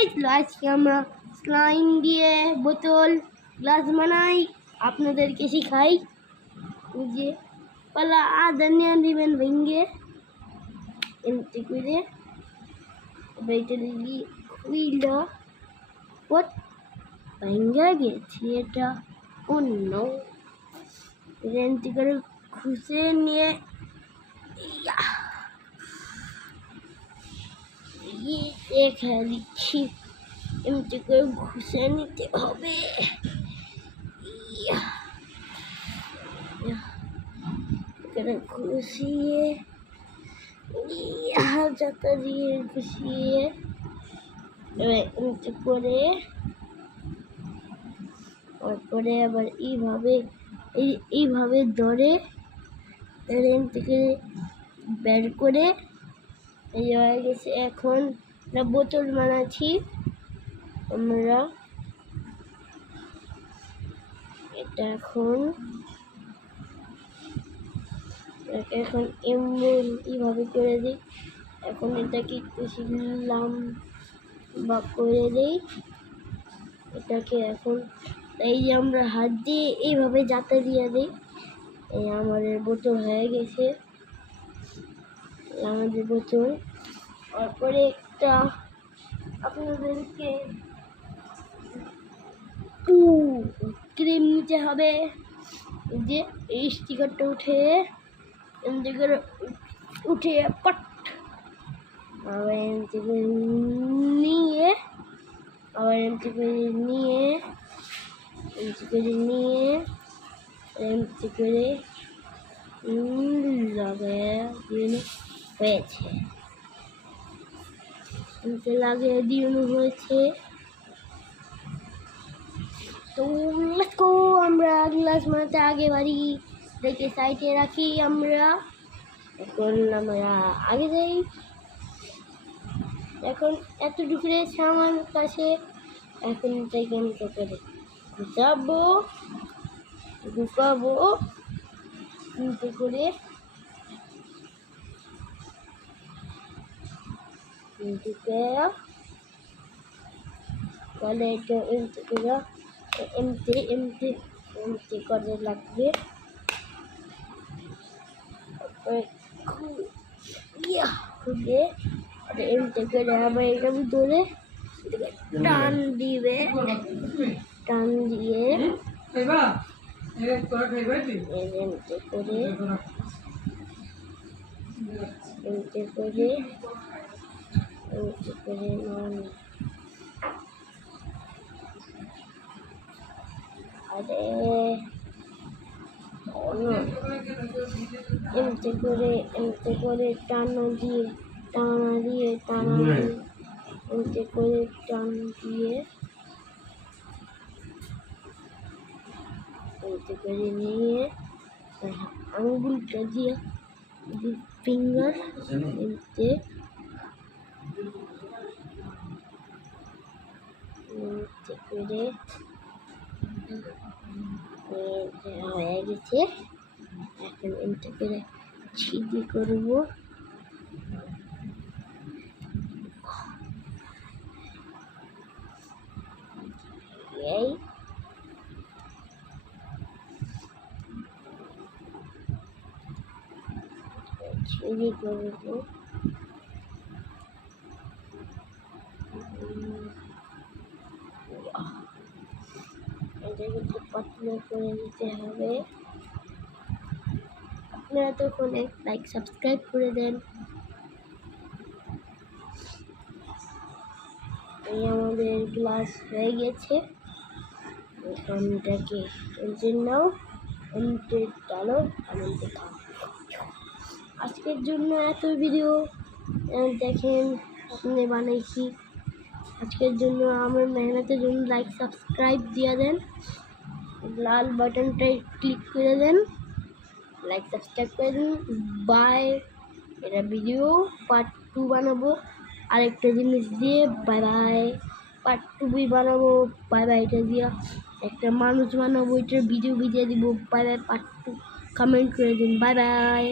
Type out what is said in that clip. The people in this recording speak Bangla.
গাইস, আজকে আমরা স্লাইম দিয়ে বোতল গ্লাস বানাই, আপনাদেরকে শিখাই। যে পালা আদা নিয়ে দিবেন ভেঙে এমনি করে, এটা দিলি খুইলা পট ভেঙে গেছে, এটা অন্য এমনি করে খুশে নিয়ে দেখা দিচ্ছি। এমনি করে ঘুষে নিতে হবে, এখানে ঘুষিয়ে হাজাটা দিয়ে ঘুষিয়ে এমনি করে, তারপরে আবার এইভাবে ধরে এমনি করে বের করে এই হয়ে গেছে। এখন বোতল বানাচ্ছি আমরা, এটা এখন এইভাবে করে দিই। এখন এটাকে একটু শিখলাম বা করে দিই এটাকে। এখন এই যে আমরা হাত দিয়ে এইভাবে যাতে দিয়ে দিই, এই আমাদের বোতল হয়ে গেছে। আমাদের বোতল তারপরে একটা আপনাদেরকে ক্রিম নিতে হবে। যে এই স্টিকারটা উঠে পট আবার এমনি করে নিয়ে লাগিয়ে দিয়ে হয়েছে। তো আমরা গ্লাস বানাতে আগে বাড়ি দেখে সাইডে রাখি। আমরা আগে যাই। এখন এতটুকু রয়েছে আমার কাছে, এখন এটাকে আমি করে ঢুকাবো নিতে করে তাহলে এটা এমটি করে লাগবে। খুলে এমটি করে আবার এটা ভিতরে টান দিয়ে এমনি করে টানা দিয়ে এমনি করে টান দিয়ে এমনি করে নিয়ে আঙুলটা দিয়ে ফিঙ্গার এমনি করে হয়ে গেছে। এখন এমনি করে ছিদ্র করবো। এই ছিদ্র করবো, এটাকে পাতলা করে দিতে হবে। আপনারা তখন লাইক সাবস্ক্রাইব করে দেন। এই আমাদের গ্লাস হয়ে গেছে। এখন এটাকে নাও, ডালো, আনন্দে খাও। আজকের জন্য এত ভিডিও দেখেন আপনি বানাইছি। আজকের জন্য আমার মেহনতের জন্য লাইক সাবস্ক্রাইব দিয়ে দেন, লাল বাটনটায় ক্লিক করে দেন, লাইক সাবস্ক্রাইব করে দেন। বাই। এটা ভিডিও পার্ট 2 বানাবো আরেকটা জিনিস দিয়ে। Bye bye. পার্ট 2 বানাবো। Bye bye. এটা দিয়ে একটা মানুষ বানাবো, এটার ভিডিও দিব। Bye bye. পার্ট 2 কমেন্ট করে দিন। Bye bye.